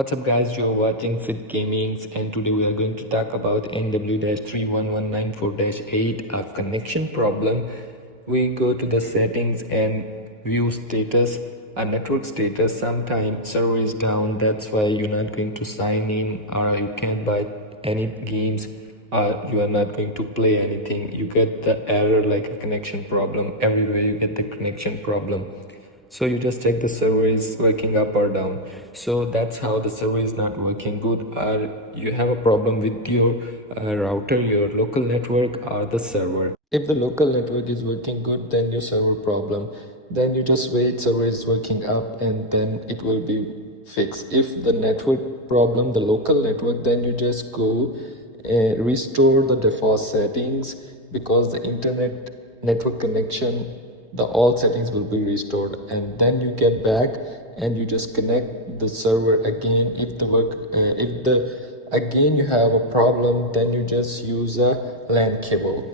What's up guys, you're watching Fit Gamings and today we are going to talk about NW-31194-8, a connection problem. We go to the settings and view status, a network status. Sometimes server is down, that's why you're not going to sign in or you can't buy any games or you are not going to play anything. You get the error like a connection problem. Everywhere you get the connection problem. So you just check the server is working up or down. So that's how the server is not working good, or you have a problem with your router, your local network, or the server. If the local network is working good, then your server problem, then you just wait, server is working up, and then it will be fixed. If the network problem, the local network, then you just go restore the default settings, because the internet network connection, the all settings will be restored, and then you get back and you just connect the server again. If the again you have a problem, then you just use a LAN cable.